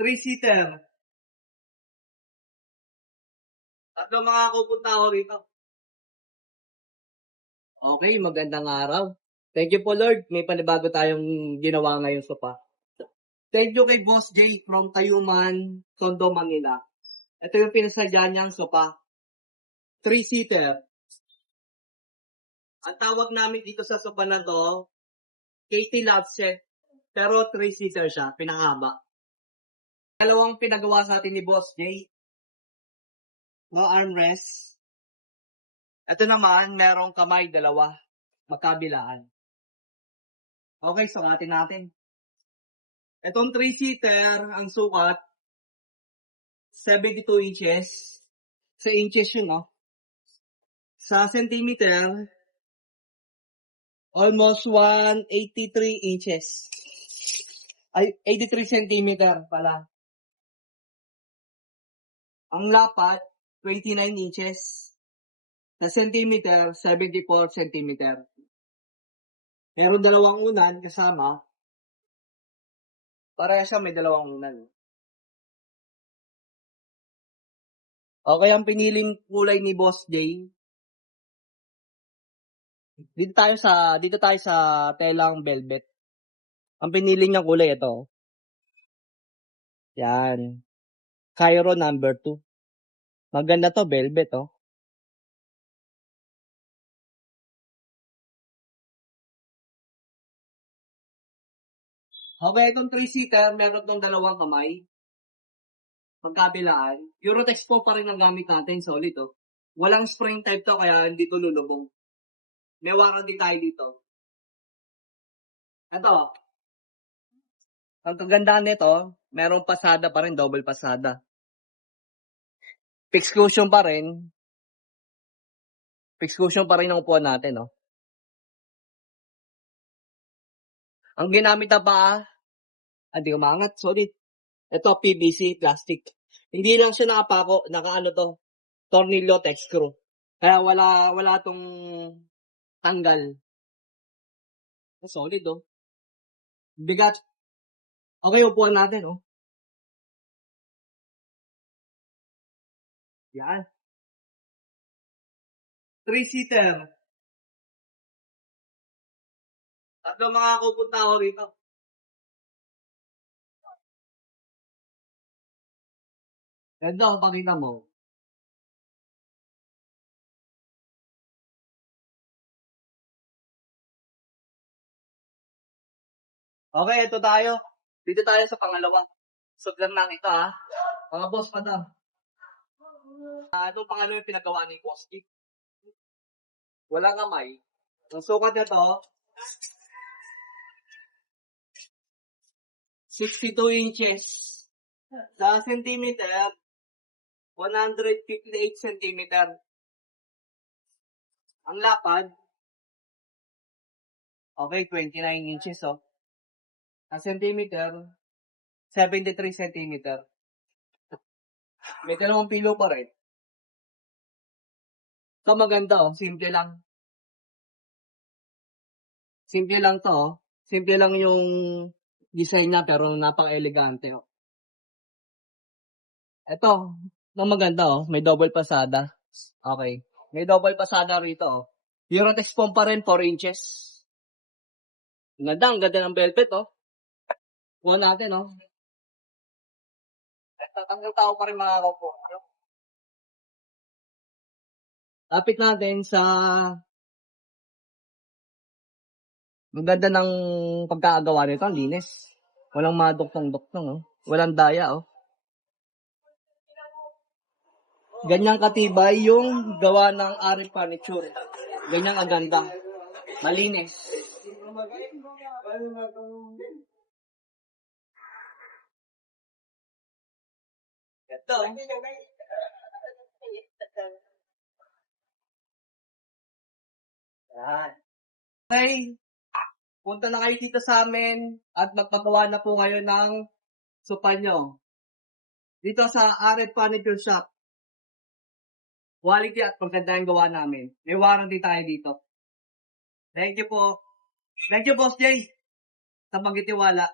3-seater. Tatlo mga pupunta ako rito. Okay, magandang araw. Thank you po Lord, may panibago tayong ginawa ngayon sopa. Thank you kay Boss J from Tayuman, Tondo, Manila. Ito yung pinasadya niyang sopa. 3-seater. Ang tawag namin dito sa sopa na to, Katie loves it. Pero 3-seater siya, pinakahaba. Dalawang pinagawa sa atin ni Boss J. No armrest. Ito naman, merong kamay, dalawa. Magkabilaan. Okay, sukatin natin. Itong 3-seater, ang sukat, 72 inches. Sa inches yun, no? Sa centimeter, almost 183 inches. Ay, 83 centimeter pala. Ang lapad, 29 inches. Sa centimeter, 74 centimeter. Meron dalawang unan kasama. Para siya may dalawang unan. Okay, ang piniling kulay ni Boss J. Dito tayo sa telang velvet. Ang piniling niyang kulay ito. Yan. Cairo number 2. Maganda to, velvet, oh. Okay, itong 3-seater, meron tong dalawang kamay. Pagkabilaan. Eurotex po pa rin ang gamit natin, solid, oh. Walang spring type to, kaya hindi to lulubog. May warranty tayo dito. Ito. Ang kagandaan nito, merong pasada pa rin, double pasada. Fixed cushion pa rin. Fixed cushion pa rin ang upuan natin, no? Ang ginamit na paa, hindi umangat, solid. Ito, PVC, plastic. Hindi lang siya nakapako, to, tornilyo, tech screw. Kaya wala tong tanggal. Solid, oh. Bigat. Okay, upuan natin, oh. Yan. 3-seater. Tatlo mga pupunta ako rito. Ganda, pakita mo. Okay, ito tayo. Dito tayo sa pangalawa. Sudlan lang ito, ha. Mga boss, madam. Itong pangalawa yung pinagawa ni Boss J. Walang kamay. Ang sukat nito, 62 inches. Sa centimeter, 158 centimeter. Ang lapad, okay, 29 inches, oh. Ang centimeter, 73 centimeter. May dalawang pilo pa rin. Ito maganda, oh. Simple lang. Simple lang to, oh. Simple lang yung design niya, pero napaka-elegante, oh. Ito, maganda, oh. May double pasada. Okay. May double pasada rito, oh. Eurotex foam pa rin, 4 inches. Ang ganda ng velvet, oh. Kuha natin, oh. Tatanggal tao pa rin mga po. Lapit natin sa maganda ng pagkakagawa nito, ang linis. Walang maduktong-duktong, oh. Walang daya, oh. Ganyang katibay yung gawa ng Ari Furniture. Ganyang ang ganda. Malinis. Ito. Yan. Okay. Punta na kayo dito sa amin at magpagawa na po kayo ng sopa nyo. Dito sa Ari Furniture Shop. Quality at maganda yung gawa namin. May warranty tayo dito. Thank you po. Thank you, Boss J, sa pagtitiwala.